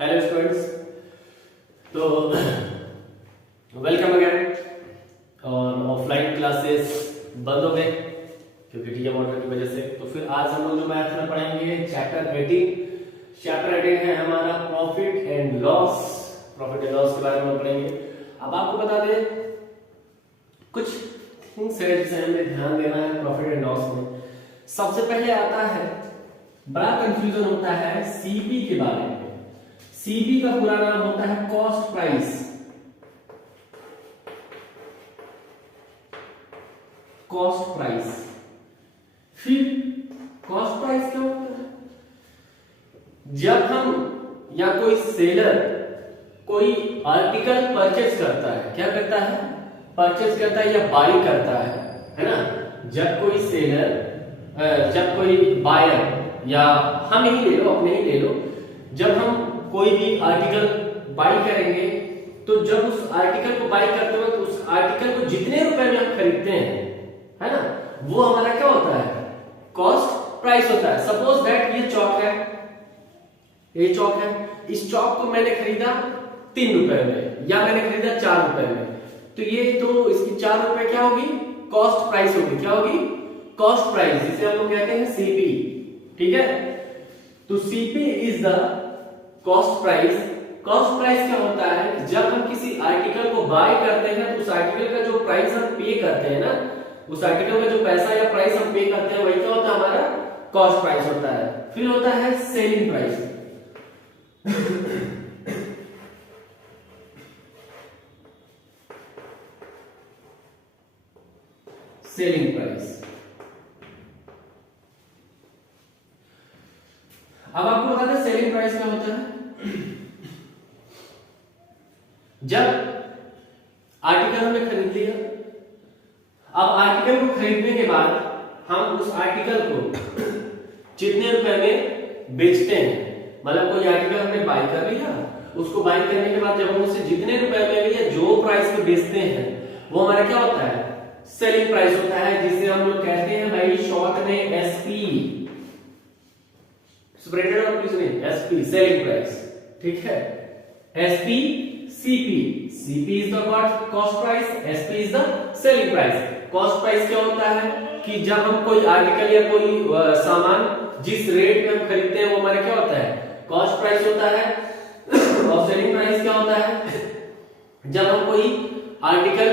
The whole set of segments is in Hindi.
हेलो स्टूडेंट्स, तो वेलकम अगेन। और ऑफलाइन क्लासेस बंद हो गए क्योंकि टीएम ऑर्डर की वजह से। तो फिर आज हम लोग जो मैथ में पढ़ेंगे चैप्टर 18 है हमारा profit and loss. Profit and loss के बारे में पढ़ेंगे। अब आपको बता दें कुछ थिंग्स है जिसे हमें ध्यान देना है प्रॉफिट एंड लॉस में। सबसे पहले आता है, बड़ा कंफ्यूजन होता है सीपी के बारे में। सीपी का पूरा नाम होता है कॉस्ट प्राइस। कॉस्ट प्राइस, फिर कॉस्ट प्राइस क्या होता है? जब हम या कोई सेलर कोई आर्टिकल परचेज करता है, क्या करता है? परचेज करता है या बाई करता है ना। जब कोई सेलर जब कोई बायर, या हम ही ले लो, अपने ही ले लो, जब हम कोई भी आर्टिकल बाई करेंगे तो जब उस आर्टिकल को बाई करते वक्त उस आर्टिकल को जितने रुपए में हम खरीदते हैं, है ना, वो हमारा क्या होता है? कॉस्ट प्राइस होता है। सपोज दैट ये चौक है, ये चौक है, इस चौक को मैंने खरीदा 3 रुपए में या मैंने खरीदा 4 रुपए में, तो ये तो इसकी 4 रुपए क्या होगी? कॉस्ट प्राइस होगी। क्या होगी? कॉस्ट प्राइस, जिसे हम लोग कहते हैं सीपी। ठीक है, तो CP is the cost price. Cost price क्या होता है? जब हम किसी आर्टिकल को बाय करते हैं तो उस आर्टिकल का जो प्राइस हम पे करते हैं ना, उस आर्टिकल का जो पैसा या प्राइस हम पे करते हैं वही क्या होता है? हमारा कॉस्ट प्राइस होता है। फिर होता है सेलिंग प्राइस। Selling price. अब आपको बता दें सेलिंग प्राइस क्या होता है। जब आर्टिकल हमने खरीद लिया, अब आर्टिकल को खरीदने के बाद हम उस आर्टिकल को जितने रुपए में बेचते हैं, मतलब कोई आर्टिकल हमने बाय कर लिया, उसको बाय करने के बाद जब हम उसे जितने रुपए में या जो प्राइस पे बेचते हैं वो हमारा क्या होता है? सेलिंग प्राइस होता है, जिसे हम लोग कहते हैं भाई शॉर्ट में एसपी, सेपरेटेड और कुछ नहीं, एसपी सेलिंग प्राइस। ठीक है, SP CP, CP is the cost price, SP is the selling price. Cost price क्या होता है कि जब हम कोई आर्टिकल या कोई सामान जिस रेट में हम खरीदते हैं वो हमारा क्या होता है? कॉस्ट प्राइस होता है। और सेलिंग प्राइस क्या होता है? जब हम कोई आर्टिकल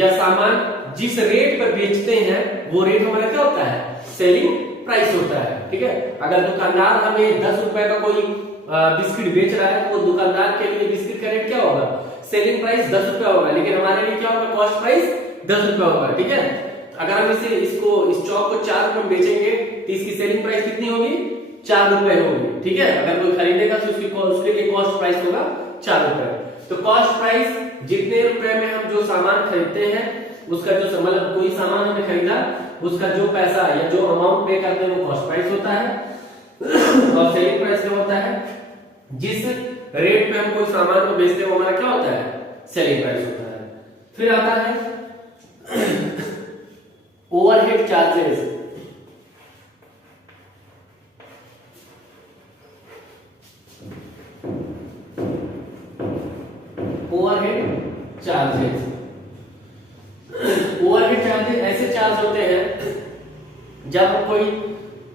या सामान जिस रेट पर बेचते हैं वो रेट हमारा क्या होता है? सेलिंग प्राइस होता है। ठीक है, अगर दुकानदार हमें 10 रुपए का कोई बिस्किट बेच रहा है तो वो दुकानदार के लिए बिस्किट का रेट क्या होगा? सेलिंग प्राइस 10 रुपए होगा, लेकिन हमारे लिए क्या होगा? कॉस्ट प्राइस 10 रुपए होगा। ठीक है, अगर हम इस चौक को 4 रुपए में बेचेंगे तो इसकी सेलिंग प्राइस कितनी होगी? 4 रुपए होगी। ठीक है, अगर कोई खरीदेगा तो उसके लिए कॉस्ट प्राइस होगा 4 रुपए। तो कॉस्ट प्राइस जितने रुपए में हम जो सामान खरीदते हैं उसका जो मतलब कोई सामान हमने खरीदा उसका जो पैसा या जो अमाउंट पे करते हैं वो कॉस्ट प्राइस होता है। और सेलिंग प्राइस क्या होता है? जिस रेट पे हम कोई सामान को बेचते हैं वो हमारा क्या होता है? सेलिंग प्राइस होता है। फिर आता है overhead charges. Overhead charges, overhead charges ऐसे चार्ज होते हैं जब हम कोई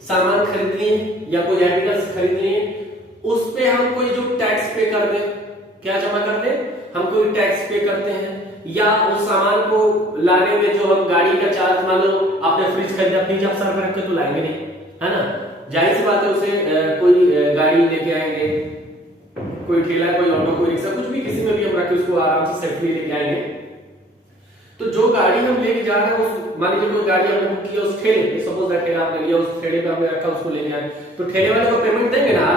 सामान खरीद लिए या कोई आर्टिकल्स खरीद लिए, उस पे हम कोई जो टैक्स पे कर दे, क्या जमा कर दे? हम कोई टैक्स पे करते हैं, या उस सामान को लाने में जो हम गाड़ी का चार्ज, मान लो आपने फ्रिज खरीदा, फ्रिज आप सर पे रख के तो लाएंगे नहीं, है ना, जाहिर सी बात है उसे कोई गाड़ी लेके आएंगे, कोई ठेला, कोई ऑटो, कोई रिक्शा, कुछ भी किसी में भी हम रख के उसको आराम से सेफ्टी लेके आएंगे। तो जो गाड़ी हम लेके जा रहे हैं, उस मान लीजिए कोई गाड़ी हमने बुक किया उस ठेले पे, सपोज दैट ठेला आपने लिया, उस ठेले पे हमने रखा, उसको लेके आए, तो ठेले वाले को पेमेंट देंगे ना,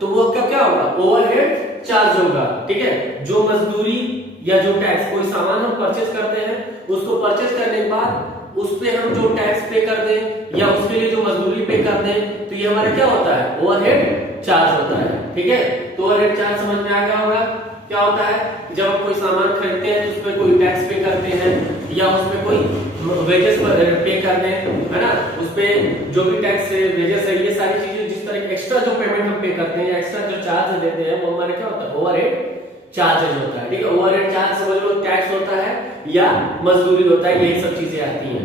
तो वो क्या होगा? ओवरहेड चार्ज होगा। ठीक है, जो मजदूरी या जो टैक्स कोई सामान हम परचेज करते हैं, उसको परचेज करने के बाद उस पे हम जो टैक्स पे कर दें या उसके लिए जो मजदूरी पे कर दें, तो ये हमारा क्या होता है? ओवरहेड चार्ज होता है। ठीक है, तो ओवरहेड चार्ज समझ में आ गया होगा क्या होता है? जब हम कोई सामान खरीदते हैं तो उस पर कोई टैक्स पे करते हैं या उसमें कोई वेजेस पे कर दें, है ना, उस पे जो भी टैक्स है, वेजेस है, ये सारी चीजें जिस तरह एक्स्ट्रा जो पेमेंट हम पे करते हैं या एक्स्ट्रा जो चार्ज देते हैं वो हमारे क्या होता है, ओवरहेड चार्जेस होता है। ठीक है, ओवरहेड चार्ज समझ लो टैक्स होता है या मजदूरी होता है, यही सब चीजें आती हैं।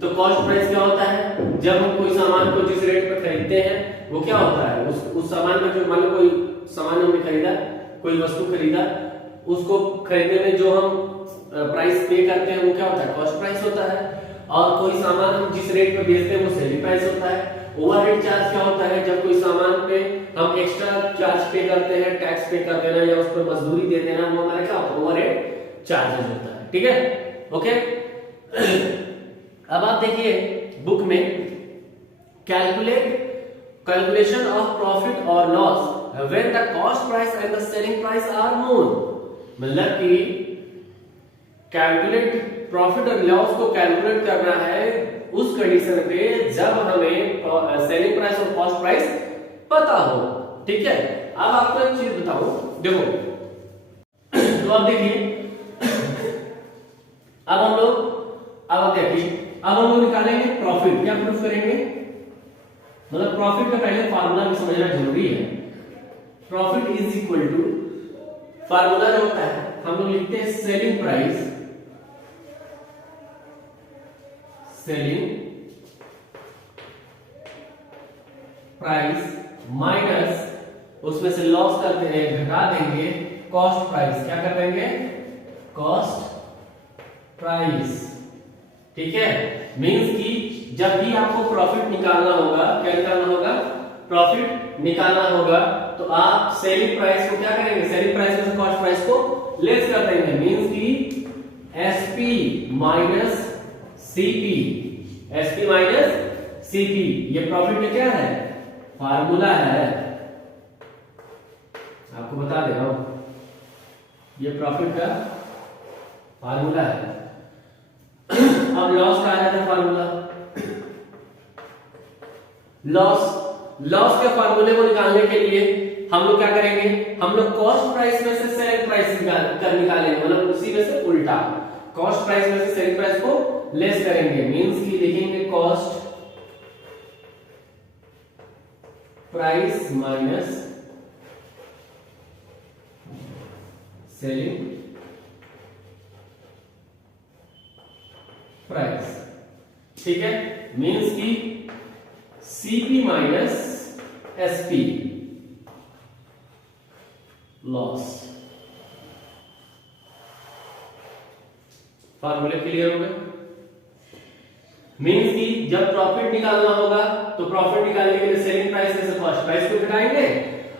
तो कॉस्ट प्राइस क्या होता है, जब हम कोई सामान को जिस रेट पर खरीदते हैं वो क्या होता है, उस सामान में जो मान लो कोई सामान हमने खरीदा, कोई वस्तु खरीदा, उसको खरीदने में जो हम प्राइस पे करते हैं वो क्या होता है, कॉस्ट प्राइस होता है। और कोई सामान हम जिस रेट पे बेचते हैं वो सेलिंग प्राइस होता है। ओवरहेड चार्ज क्या होता है, जब कोई सामान पे हम एक्स्ट्रा चार्ज पे करते हैं, टैक्स पे कर देना या उस पर मजदूरी दे देना, वो हमारा क्या होता है, ओवरहेड चार्जेस होता है। ठीक है, ओके। अब आप देखिए बुक में कैलकुलेशन ऑफ प्रॉफिट और loss when the cost price and the selling price are known, मतलब कि कैलकुलेट प्रॉफिट और लॉस को कैलकुलेट करना है उस कंडीशन पे जब हमें सेलिंग प्राइस और कॉस्ट प्राइस पता हो। ठीक है, अब आपको एक चीज बताऊं, देखो तो आप देखिए अब हम लोग निकालेंगे प्रॉफिट। क्या प्रूफ करेंगे, मतलब प्रॉफिट का पहले फार्मूला भी समझना जरूरी है। Profit is equal to, formula जो होता है हम लोग लिखते हैं सेलिंग प्राइस माइनस उसमें से लॉस करते हैं, घटा देंगे कॉस्ट प्राइस। क्या कर देंगे, कॉस्ट प्राइस। ठीक है, मींस कि जब भी आपको प्रॉफिट निकालना होगा, क्या निकालना होगा, प्रॉफिट निकालना होगा, तो आप सेलिंग प्राइस को क्या करेंगे, सेलिंग प्राइस में से कॉस्ट प्राइस को लेस कर देंगे। मींस कि SP minus CP, SP minus CP, ये प्रॉफिट में क्या है, फार्मूला है, आपको बता दे रहा हूं, ये प्रॉफिट का फार्मूला है। अब लॉस का आ जाता है फार्मूला, लॉस के फार्मूले को निकालने के लिए हम लोग क्या करेंगे, हम लोग कॉस्ट प्राइस में से सेलिंग प्राइस निकालेंगे, मतलब उसी में से उल्टा, कॉस्ट प्राइस में से सेलिंग प्राइस को लेस करेंगे। मींस की लिखेंगे cost price minus selling price. ठीक है, मींस की सीपी माइनस एसपी लॉस। फार्मूले क्लियर हो गए। मींस की जब प्रॉफिट निकालना होगा तो प्रॉफिट निकालने के लिए सेलिंग प्राइस में से कॉस्ट प्राइस को घटाएंगे,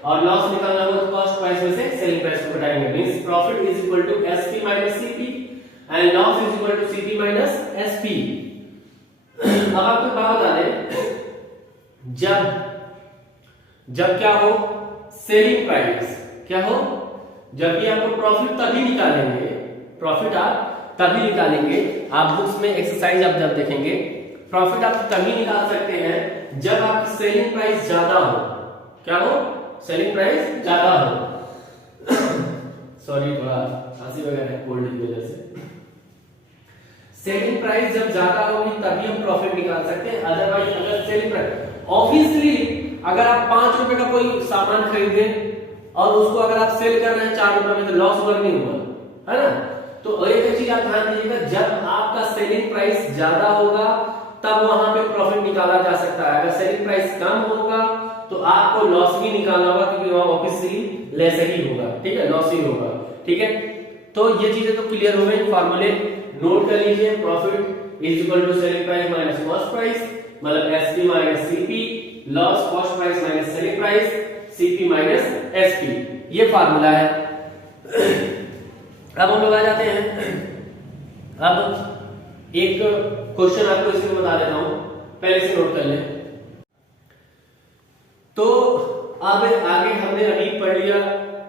और लॉस निकालना होगा तो कॉस्ट प्राइस में से सेलिंग प्राइस को घटाएंगे। Means profit is equal to SP minus CP and loss is equal to CP minus SP. अब आपको बात बता दें, जब क्या हो, सेलिंग प्राइस क्या हो, जब भी आपको प्रॉफिट तभी निकालेंगे, प्रॉफिट आप तभी निकालेंगे, आप बुक्स में एक्सरसाइज आप जब देखेंगे, प्रॉफिट आप तभी निकाल सकते हैं जब आपकी सेलिंग प्राइस ज्यादा हो। क्या हो, सेलिंग प्राइस ज्यादा हो। सॉरी, थोड़ा खांसी वगैरह है कोल्ड की वजह से। सेलिंग प्राइस जब ज्यादा होगी तभी हम प्रॉफिट निकाल सकते हैं, अदरवाइज अगर सेलिंग प्राइस, ऑब्वियसली अगर आप 5 रुपए का कोई सामान खरीदे और उसको अगर आप सेल कर रहे हैं 4 रुपए में, तो लॉस हुआ नहीं हुआ, है ना। तो एक चीज आप ध्यान दीजिएगा, जब आपका सेलिंग प्राइस ज्यादा होगा तब वहां पे प्रॉफिट निकाला जा सकता है। अगर सेलिंग प्राइस कम होगा तो आपको लॉस भी निकालना होगा, क्योंकि वहां ऑब्वियसली लेस ही होगा। ठीक है, लॉस ही होगा। ठीक है, तो ये चीजें तो क्लियर हो गई। फार्मूले नोट कर लीजिए, profit is equal to selling price minus cost price, मतलब SP minus CP, loss cost price minus selling price, CP minus SP, ये फार्मूला है। अब हम लोग आ जाते हैं, अब एक क्वेश्चन आपको इसमें बता देता हूं, पहले से नोट कर ले। तो अब आगे हमने अभी पढ़ लिया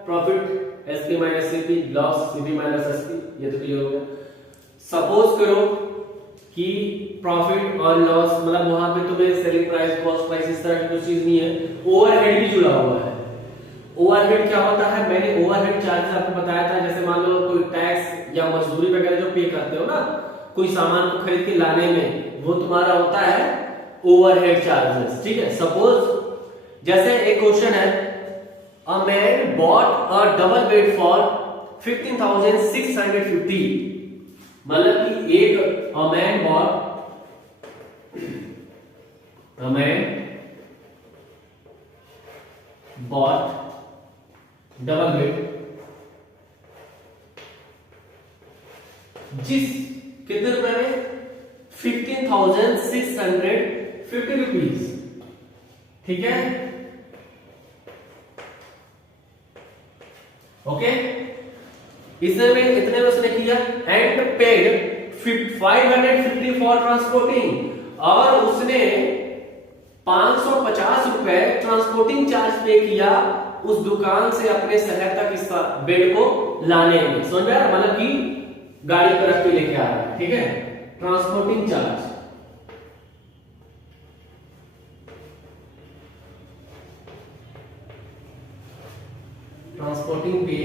profit SP minus CP, loss CP minus SP, ये तो क्लियर हो गया। सपोज करो कि प्रॉफिट और लॉस, मतलब वहां पे तुम्हें सेलिंग प्राइस, कॉस्ट प्राइस, इस तरह की कोई चीज नहीं है, ओवरहेड भी जुड़ा हुआ है। ओवरहेड क्या होता है, मैंने ओवरहेड चार्जेस आपको बताया था, जैसे मान लो कोई टैक्स या मजदूरी वगैरह जो पे करते हो ना कोई सामान को खरीद के लाने में, वो तुम्हारा होता है ओवरहेड चार्जेस। ठीक है, सपोज जैसे एक क्वेश्चन है, a man bought a double bed for 15,650, मतलब कि एक a man bot double bed, जिस कितने रुपए में 15,650 रुपीज, ठीक है, ओके। इतने में उसने किया एंड पेड 550 फॉर ट्रांसपोर्टिंग, और उसने 550 रुपए ट्रांसपोर्टिंग चार्ज पे किया उस दुकान से अपने शहर तक इस बेड को लाने में। समझ में आ रहा, मतलब कि गाड़ी पर रख के लेके आ रहा है, ठीक है, ट्रांसपोर्टिंग चार्ज। ट्रांसपोर्टिंग पे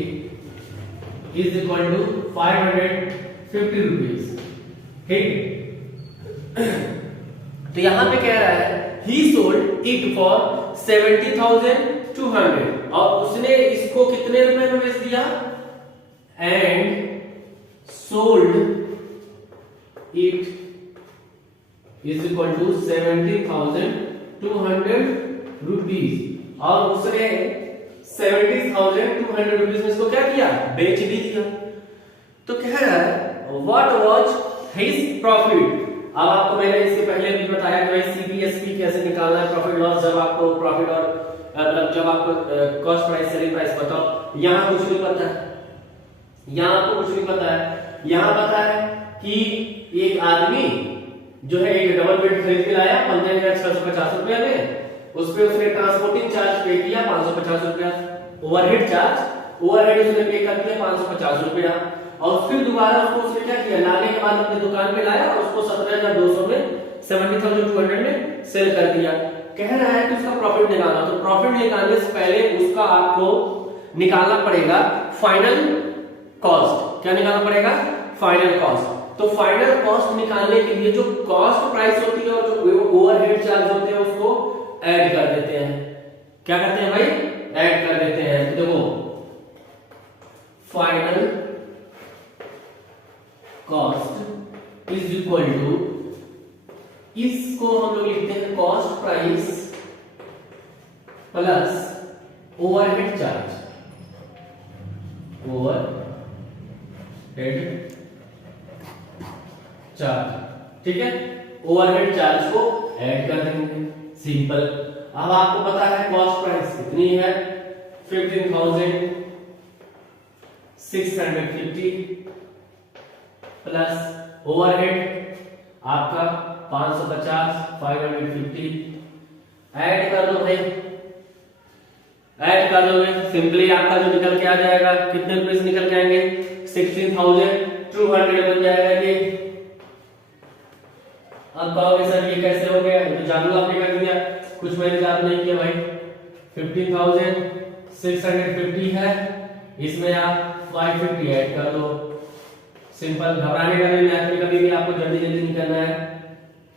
इज इक्वल टू 550 रुपीज, ठीक। तो यहां पे कह रहा है ही सोल्ड इट फॉर 70,200, और उसने इसको कितने रुपए में बेच दिया, and sold it is equal to 70,200 rupees, और उसने 70,200 रुपीज में इसको क्या किया, बेच भी दिया। तो कह रहा है व्हाट वाज हिज प्रॉफिट। अब आपको मैंने इसके पहले भी बताया कि भाई सीपीएसपी कैसे निकालना है, प्रॉफिट लॉस, जब आपको प्रॉफिट और मतलब जब आपको कॉस्ट प्राइस सेलिंग प्राइस बताओ। यहां कुछ नहीं पता है, यहां आपको कुछ नहीं पता है। यहां पता है कि एक आदमी जो है एक डबल बेड खरीद के लाया 15,650 रुपया में, उस पे उसने ट्रांसपोर्टिंग चार्ज पे किया 550 रुपया, ओवरहेड उसने पे कर दिया 550 रुपया, और फिर दोबारा उसने क्या किया, लाने के बाद अपनी दुकान पे लाया और उसको 17,200 में 70,200 में सेल कर दिया। कह रहा है कि उसका प्रॉफिट निकालना, तो प्रॉफिट निकालने से पहले उसका आपको निकालना पड़ेगा फाइनल कॉस्ट। क्या निकालना पड़ेगा, फाइनल कॉस्ट। तो फाइनल कॉस्ट निकालने के लिए जो कॉस्ट प्राइस होती है और जो ओवरहेड चार्ज होते हैं उसको ऐड कर देते हैं। क्या करते हैं भाई, ऐड कर देते हैं। तो देखो final cost is equal to, इसको हम लोग लिखते हैं cost price plus overhead charge, overhead charge, ठीक है। ओवरहेड चार्ज को ऐड कर देंगे, सिंपल। अब आपको पता है कॉस्ट प्राइस कितनी है, 15,650 प्लस ओवरहेड आपका 550, 550 ऐड कर दो भाई, ऐड कर दोगे सिंपली आपका जो निकल के आ जाएगा, कितने रुपए से निकल के आएंगे, 16,200 बन जाएगा ये। अब कहोगे सर ये कैसे हो गया, तो जादू आपने कर दिया, कुछ मैंने जादू नहीं किया भाई। 15,650 है, इसमें आप 550 ऐड कर दो, सिंपल। घबराने का नहीं, मैथ में कभी भी आपको जल्दी जल्दी नहीं करना है।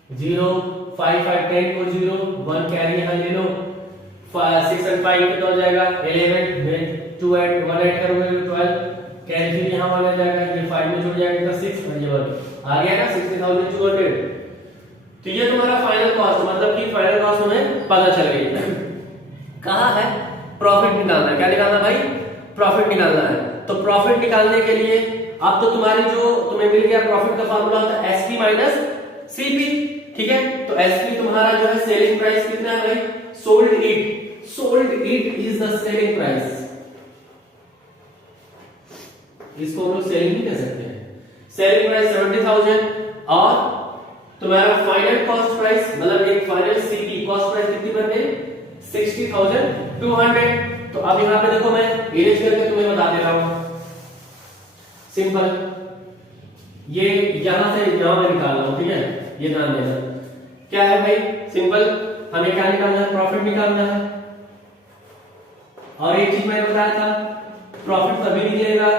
0 5 5 10 को 0 1 कैरी यहां ले लो, 6 और 5 कितना हो जाएगा 11, में 2 ऐड 1 ऐड करोगे तो 12, कैरी यहां वाला जाएगा, ये 5 में जुड़ जाएगा तो 6 और ये 1 आ गया ना 60,200। तो ये तुम्हारा फाइनल कॉस्ट, मतलब कि फाइनल कॉस्ट हमें पता चल गई। कहां है, प्रॉफिट निकालना है। क्या निकालना भाई, प्रॉफिट निकालना है। तो प्रॉफिट निकालने के लिए अब तो तुम्हारी जो तुम्हें मिल गया प्रॉफिट का फार्मूला होता है एसपी माइनस सीपी, ठीक है। तो एसपी तुम्हारा जो है सेलिंग प्राइस कितना है भाई, sold it is the selling price, इसको हम लोग सेलिंग भी कह सकते हैं। सेलिंग प्राइस 70,000 और तुम्हारा फाइनल कॉस्ट प्राइस, मतलब एक फाइनल सीपी कॉस्ट प्राइस कितनी बन गई 60,200। तो अब यहां पे देखो मैं इरेज करके तुम्हें बता दे रहा हूं, सिंपल। ये यहां से यहां में निकाल रहा हूं, ठीक है, ये ध्यान देना। क्या है भाई, सिंपल, हमें क्या निकालना है, प्रॉफिट निकालना है। और एक चीज मैंने बताया था, प्रॉफिट तभी निकलेगा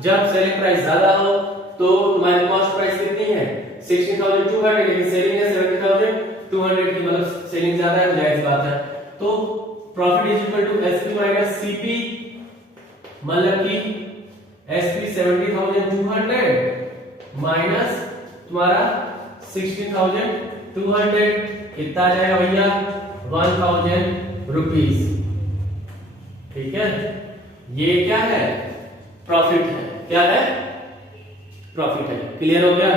जब सेलिंग प्राइस ज्यादा हो। तो तुम्हारी कॉस्ट प्राइस कितनी है 60,200, लेकिन सेलिंग है 70,200 की, मतलब सेलिंग ज्यादा है, जायज बात है। तो profit is equal to SP minus CP, मतलब कि एसपी 70,200 माइनस तुम्हारा 16,200, कितना आ जाएगा भैया 1,000 रुपीज। ठीक है, ये क्या है प्रॉफिट है, क्या है प्रॉफिट है। क्लियर हो गया?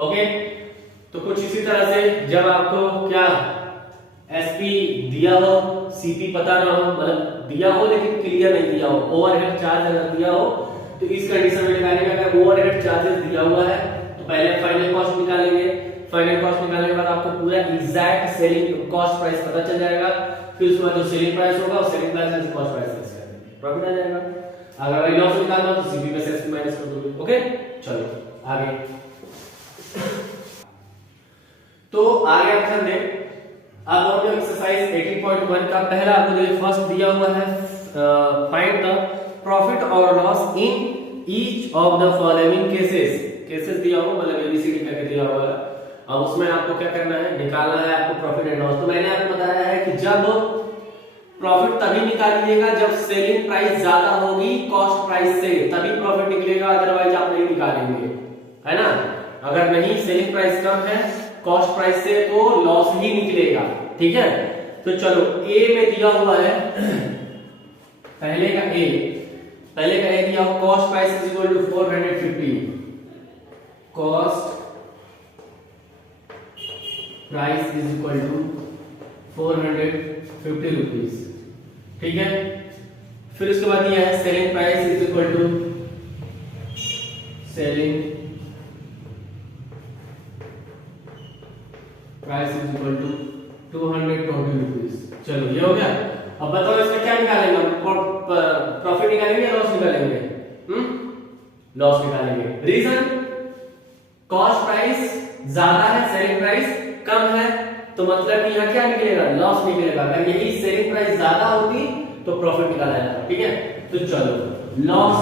ओके, तो कुछ इसी तरह से जब आपको क्या एसपी दिया हो, सीपी पता ना हो, मतलब दिया हो लेकिन क्लियर नहीं दिया हो, ओवरहेड चार्ज अगर दिया हो तो इस कंडीशन में निकालेंगे। अगर ओवरहेड चार्जेस दिया हुआ है तो पहले फाइनल कॉस्ट निकालेंगे, फाइनल कॉस्ट निकालने के बाद आपको पूरा एग्जैक्ट सेलिंग कॉस्ट प्राइस पता चल जाएगा, फिर उसके बाद जो सेलिंग प्राइस होगा उस सेलिंग प्राइस में कॉस्ट प्राइस लेस कर देंगे, प्रॉफिट आ जाएगा। अगर वही लॉस निकालना हो तो सीपी में से एसपी माइनस कर दोगे। ओके, चलो आगे। तो आगे ऑप्शन दें, अब हम जो एक्सरसाइज 18.1 का पहला आपको जो फर्स्ट दिया हुआ है, फाइंड द प्रॉफिट और loss in each of the following cases. Cases दिया हुआ मतलब एबीसीडी करके दिया हुआ है। अब उसमें आपको क्या करना है, निकालना है आपको प्रॉफिट एंड लॉस। तो मैंने आपको बताया है कि जब प्रॉफिट तभी निकालिएगा जब सेलिंग प्राइस ज्यादा होगी कॉस्ट प्राइस से, तभी प्रॉफिट निकलेगा, अदरवाइज आप नहीं निकालेंगे, है ना। अगर नहीं सेलिंग प्राइस कम है कॉस्ट प्राइस से तो लॉस ही निकलेगा। ठीक है, तो चलो ए में दिया हुआ है पहले का ए दिया हुआ cost price is equal to 450, cost price is equal to 450 rupees. ठीक है, फिर उसके बाद दिया है selling price is equal to selling price is equal to 220 rupees. चलो ये हो गया। अब बताओ इसमें क्या निकालेंगे, प्रॉफिट निकालेंगे या लॉस निकालेंगे? लॉस निकालेंगे। रीजन, कॉस्ट प्राइस ज्यादा है सेलिंग प्राइस कम है, तो मतलब कि यहाँ क्या निकलेगा, लॉस निकलेगा। अगर यही सेलिंग प्राइस ज्यादा होती तो प्रॉफिट निकाला जाता। ठीक है, तो चलो लॉस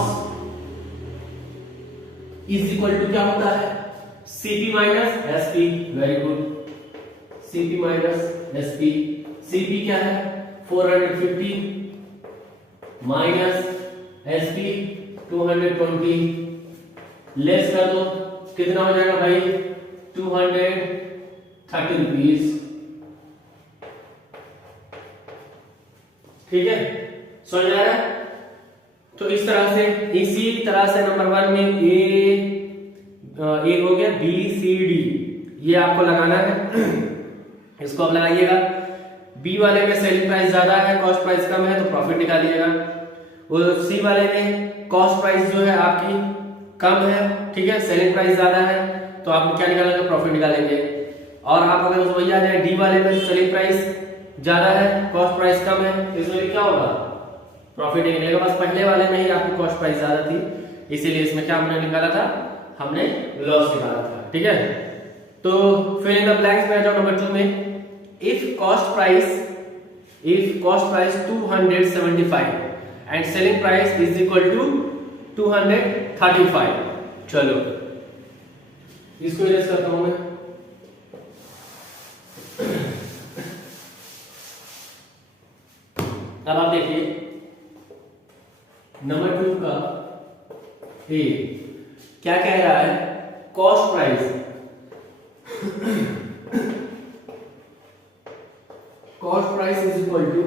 इज इक्वल टू क्या होता है, CP minus SP. Very good, CP minus SP. CP क्या है 450 माइनस एसपी 220, लेस कर दो कितना हो जाएगा भाई 230 रुपीज। ठीक है, समझ आ रहा है? तो इस तरह से, इसी तरह से नंबर 1 में ए हो गया, बी सी डी ये आपको लगाना है, इसको आप लगाइएगा। बी वाले में सेलिंग प्राइस ज्यादा है कॉस्ट प्राइस कम है तो प्रॉफिट निकालिएगा। और सी वाले में कॉस्ट प्राइस जो है आपकी कम है, ठीक है, सेलिंग प्राइस ज्यादा है तो आप क्या निकालेंगे, प्रॉफिट निकालेंगे। और आप अगर उस वही आ जाए डी वाले में सेलिंग प्राइस ज्यादा है कॉस्ट प्राइस कम है, इसमें भी क्या होगा, प्रॉफिट ही मिलेगा। बस पहले वाले में ही आपकी कॉस्ट प्राइस ज्यादा थी इसीलिए इसमें क्या हमने निकाला था, हमने लॉस निकाला था। ठीक है, तो फिर इन द ब्लैंक्स में आ जाओ नंबर 2 में। If cost price 275 and selling price is equal to 235। चलो इसको इरेज करता हूं मैं। अब आप देखिए नंबर 2 का ए क्या कह रहा है, cost price is equal to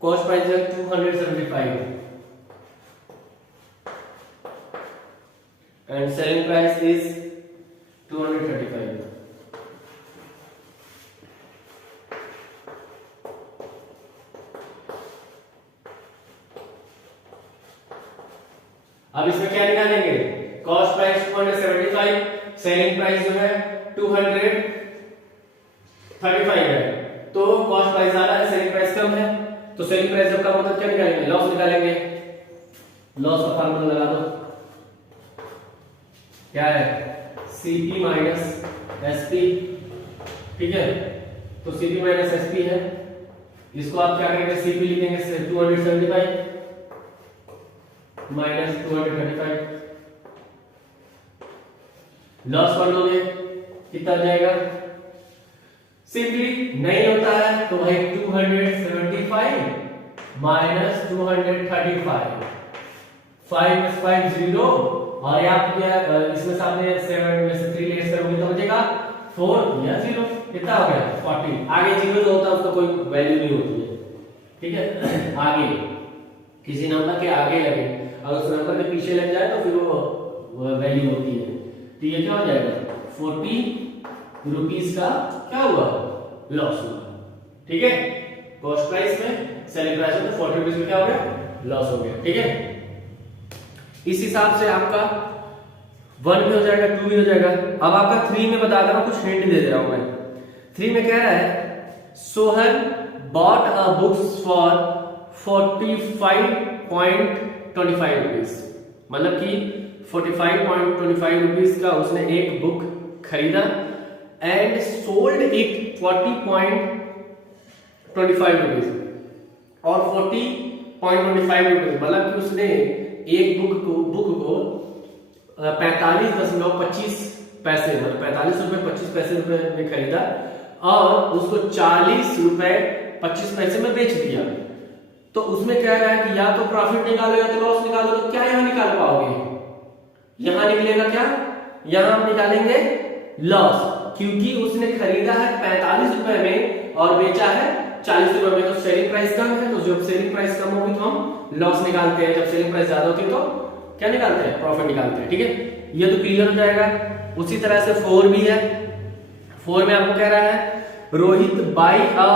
cost price है 275 एंड सेलिंग प्राइस इज 235। अब इसमें क्या निकालेंगे, कॉस्ट प्राइस 275, सेलिंग प्राइस जो है 235 है, तो कॉस्ट प्राइस ज्यादा है सेलिंग प्राइस कम है, तो सेलिंग प्राइस जब कम होता है क्या निकालेंगे, लॉस निकालेंगे। लॉस का फार्मूला लगा दो, क्या है सीपी माइनस एसपी। ठीक है, तो सीपी माइनस एसपी है, इसको आप क्या करेंगे, सीपी लिखेंगे 275 माइनस 235, लॉस कर लोगे कितना आ जाएगा सिंपली नहीं होता है तो वही 275 माइनस 235, 5 में 5 0, और यहाँ पे इसमें सामने 7 में से 3 लेस करोगे तो बचेगा 4 या 0, कितना हो गया 40। आगे 0 जो होता है उसका कोई वैल्यू नहीं होती है, ठीक है। आगे किसी नंबर के आगे लगे, अगर उस नंबर के पीछे लग जाए तो फिर वो वैल्यू होती है। तो ये क्या हो जाएगा 40 रुपीस का क्या हुआ लॉस हुआ, ठीक है। कॉस्ट प्राइस में सेलिंग प्राइस में 40 रुपीस में क्या हो गया लॉस हो गया, ठीक है। इस हिसाब से आपका 1 भी हो जाएगा, 2 भी हो जाएगा। अब आपका 3 में बता दे रहा हूं, कुछ हिंट दे दे रहा हूं मैं। 3 में कह रहा है Sohan bought a books for 45.25 rupees, मतलब कि 45.25 रुपीज का उसने एक बुक खरीदा एंड सोल्ड इट 40.25 रुपीज और 40.25 रुपीज, मतलब कि उसने एक बुक को 45.25 पैसे, मतलब 45 रुपए 25 पैसे में खरीदा और उसको 40 रुपए 25 पैसे में बेच दिया। तो उसमें कह रहा है कि या तो प्रॉफिट निकालो या तो लॉस निकालो। तो क्या यहां निकाल पाओगे, यहां निकलेगा क्या, यहां हम निकालेंगे लॉस, क्योंकि उसने खरीदा है 45 रुपए में और बेचा है 40 रुपए में। तो सेलिंग प्राइस कम है, तो जब सेलिंग प्राइस कम होगी तो हम लॉस निकालते हैं, जब सेलिंग प्राइस ज्यादा होती है तो क्या निकालते हैं प्रॉफिट निकालते हैं, ठीक है। ये तो क्लियर हो जाएगा। उसी तरह से 4 भी है। 4 में आपको कह रहा है Rohit by a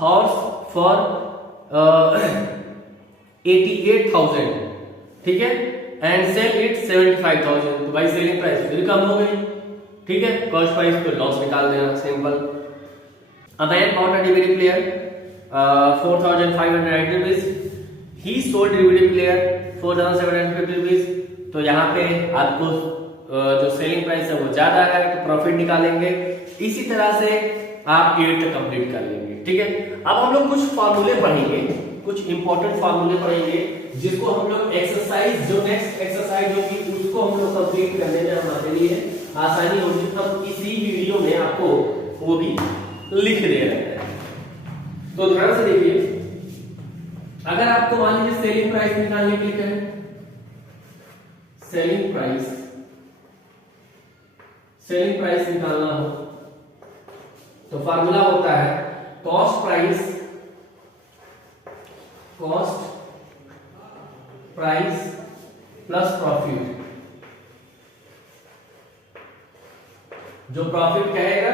horse for 88,000, ठीक है, एंड सेल इट 75,000। तो भाई सेलिंग प्राइस फिर कम हो गई, ठीक है। कॉस्ट प्राइस पे लॉस निकाल देना, simple. A man bought a DVD player 4,590 rupees. He sold DVD player 4,750 rupees. तो यहाँ पे आपको जो सेलिंग प्राइस है वो ज्यादा है तो प्रॉफिट निकालेंगे। इसी तरह से आप 8 कंप्लीट कर लेंगे, ठीक है। अब हम लोग कुछ फार्मूले पढ़ेंगे, कुछ इंपॉर्टेंट फार्मूले पढ़ेंगे जिसको हम लोग एक्सरसाइज, जो नेक्स्ट एक्सरसाइज होगी उसको हम लोग कंप्लीट करने में हमारे लिए आसानी होगी। हम इसी वीडियो में आपको वो भी लिख दे रहे हैं। तो ध्यान से देखिए, अगर आपको मान लीजिए सेलिंग प्राइस निकालने के लिए कहें, सेलिंग प्राइस निकालना हो तो फार्मूला होता है कॉस्ट प्राइस प्लस प्रॉफिट। जो प्रॉफिट कहेगा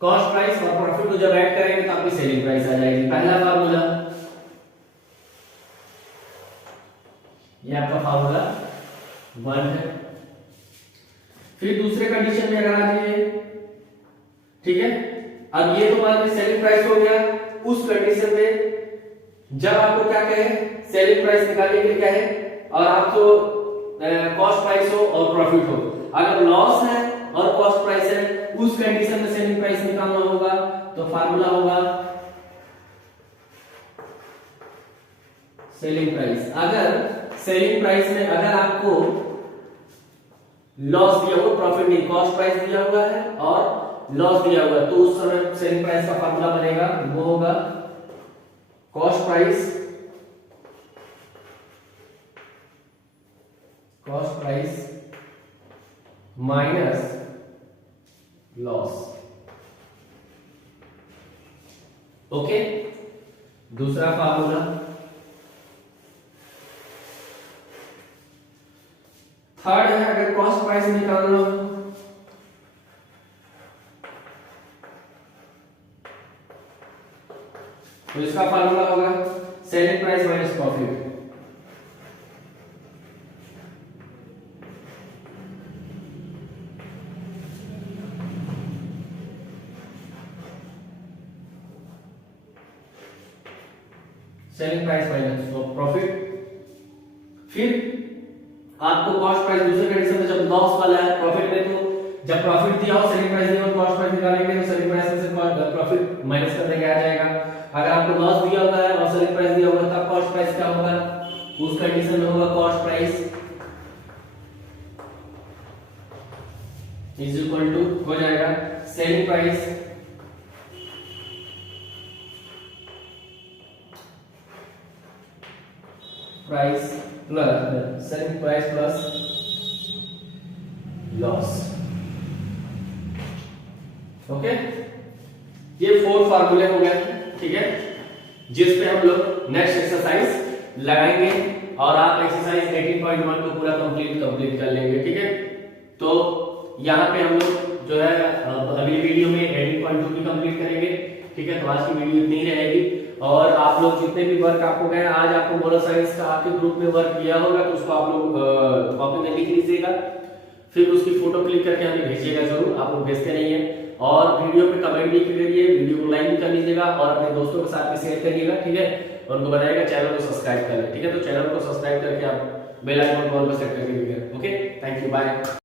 कॉस्ट प्राइस और प्रॉफिट को जब ऐड करेंगे तो आपकी सेलिंग प्राइस आ जाएगी। पहला फार्मूला, ये आपका फार्मूला 1 है। फिर दूसरे कंडीशन में अगर आ जाइए, ठीक है। अब ये तो मान लीजिए सेलिंग प्राइस हो गया। उस कंडीशन में जब आपको क्या कहे, सेलिंग प्राइस निकालने के लिए कहे और आपको कॉस्ट प्राइस हो और प्रॉफिट हो, अगर लॉस है और कॉस्ट प्राइस है, उस कंडीशन में सेलिंग प्राइस निकालना होगा। तो फार्मूला होगा सेलिंग प्राइस। अगर सेलिंग प्राइस में अगर आपको लॉस दिया हुआ, प्रॉफिट नहीं, कॉस्ट प्राइस दिया हुआ है और लॉस दिया हुआ है, तो उस समय सेलिंग प्राइस का फार्मूला बनेगा, वो होगा cost price minus loss. Okay, दूसरा फार्मूला, थर्ड है अगर कॉस्ट प्राइस निकालना हो तो इसका फार्मूला होगा selling price minus profit. Selling price minus profit. फिर आपको कॉस्ट प्राइस दूसरे कंडीशन में जब लॉस वाला है, प्रॉफिट में तो जब प्रॉफिट दिया हो, सेलिंग प्राइस दिया हो, कॉस्ट प्राइस निकालेंगे तो सेलिंग प्राइस में से प्रॉफिट माइनस कर देंगे, आ जाएगा। अगर आपको लॉस दिया होगा है और सेलिंग प्राइस दिया होगा तब कॉस्ट प्राइस क्या होगा, उस कंडीशन में होगा cost price is equal to हो जाएगा selling price price plus selling price plus loss. Okay, ये 4 फार्मूले हो गए, ठीक है, जिस पे हम लोग नेक्स्ट एक्सरसाइज लगाएंगे और आप एक्सरसाइज 18.1 को पूरा कंप्लीट कर लेंगे, ठीक है। तो यहाँ पे हम लोग जो है अगली वीडियो में 18.2 की कंप्लीट करेंगे, ठीक है। तो आज की वीडियो इतनी रहेगी और आप लोग जितने भी वर्क आपको गए आज आपको मोरल साइंस का आपके ग्रुप में वर्क किया होगा तो उसको आप लोग कॉपी में लिख लीजिएगा, फिर उसकी फोटो क्लिक करके हमें भेजिएगा जरूर, आप लोग भेजते नहीं है। और वीडियो पे कमेंट भी करिए, वीडियो को लाइक भी कर लीजिएगा और अपने दोस्तों के साथ भी शेयर करिएगा, ठीक है। और उनको बताइएगा चैनल को सब्सक्राइब कर ले, ठीक है। तो चैनल को सब्सक्राइब करके आप बेल आइकन को ऑल पर सेट करके दीजिएगा। Okay, thank you, bye.